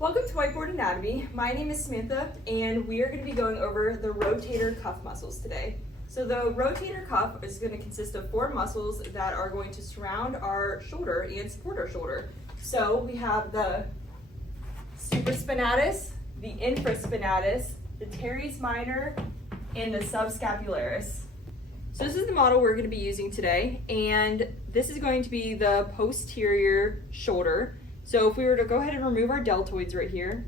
Welcome to Whiteboard Anatomy. My name is Samantha, and we are going to be going over the rotator cuff muscles today. So the rotator cuff is going to consist of four muscles that are going to surround our shoulder and support our shoulder. So we have the supraspinatus, the infraspinatus, the teres minor, and the subscapularis. So this is the model we're going to be using today, and this is going to be the posterior shoulder. So if we were to go ahead and remove our deltoids right here,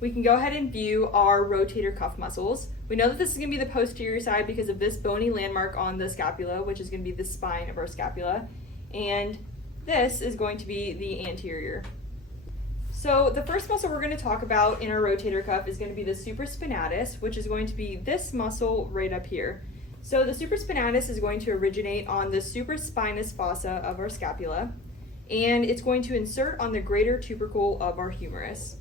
we can go ahead and view our rotator cuff muscles. We know that this is going to be the posterior side because of this bony landmark on the scapula, which is going to be the spine of our scapula, and this is going to be the anterior. So the first muscle we're going to talk about in our rotator cuff is going to be the supraspinatus, which is going to be this muscle right up here. So the supraspinatus is going to originate on the supraspinous fossa of our scapula, and it's going to insert on the greater tubercle of our humerus.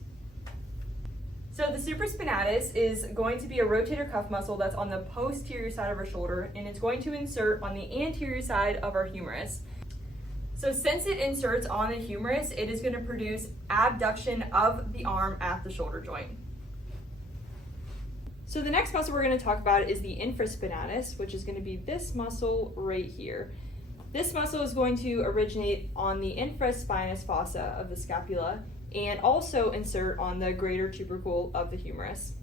So the supraspinatus is going to be a rotator cuff muscle that's on the posterior side of our shoulder, and it's going to insert on the anterior side of our humerus. So since it inserts on the humerus, it is going to produce abduction of the arm at the shoulder joint. So the next muscle we're going to talk about is the infraspinatus, which is going to be this muscle right here. This muscle is going to originate on the infraspinous fossa of the scapula and also insert on the greater tubercle of the humerus.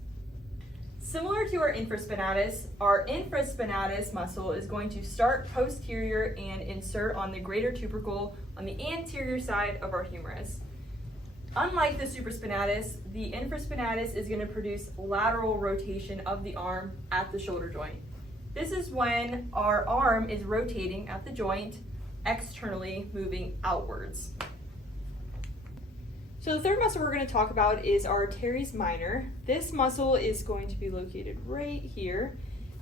Similar to our infraspinatus muscle is going to start posterior and insert on the greater tubercle on the anterior side of our humerus. Unlike the supraspinatus, the infraspinatus is going to produce lateral rotation of the arm at the shoulder joint. This is when our arm is rotating at the joint, externally moving outwards. So the third muscle we're going to talk about is our teres minor. This muscle is going to be located right here.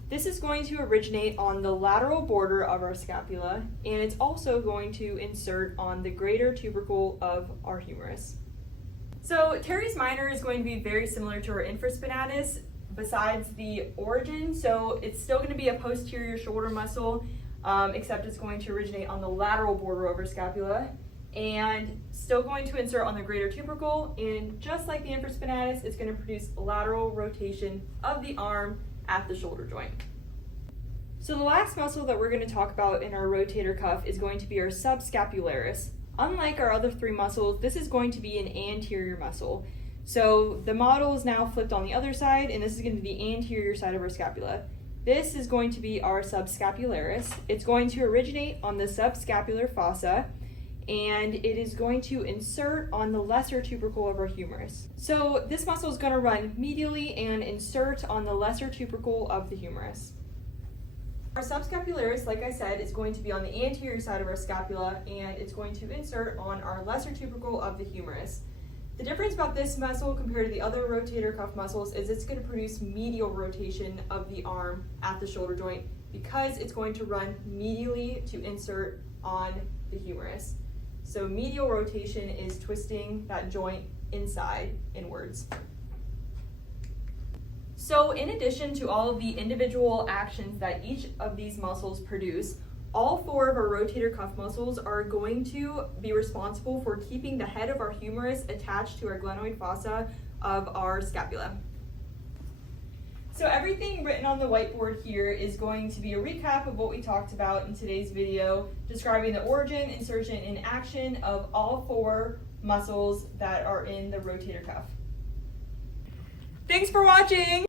This is going to originate on the lateral border of our scapula, and it's also going to insert on the greater tubercle of our humerus. So teres minor is going to be very similar to our infraspinatus, besides the origin. So it's still going to be a posterior shoulder muscle, except it's going to originate on the lateral border of our scapula and still going to insert on the greater tubercle. And just like the infraspinatus, it's going to produce lateral rotation of the arm at the shoulder joint. So the last muscle that we're going to talk about in our rotator cuff is going to be our subscapularis. Unlike our other three muscles, this is going to be an anterior muscle. So the model is now flipped on the other side, and this is going to be the anterior side of our scapula. This is going to be our subscapularis. It's going to originate on the subscapular fossa, and it is going to insert on the lesser tubercle of our humerus. So this muscle is going to run medially and insert on the lesser tubercle of the humerus. Our subscapularis, like I said, is going to be on the anterior side of our scapula, and it's going to insert on our lesser tubercle of the humerus. The difference about this muscle compared to the other rotator cuff muscles is it's going to produce medial rotation of the arm at the shoulder joint because it's going to run medially to insert on the humerus. So medial rotation is twisting that joint inside, inwards. So in addition to all of the individual actions that each of these muscles produce, all four of our rotator cuff muscles are going to be responsible for keeping the head of our humerus attached to our glenoid fossa of our scapula. So everything written on the whiteboard here is going to be a recap of what we talked about in today's video, describing the origin, insertion, and action of all four muscles that are in the rotator cuff. Thanks for watching!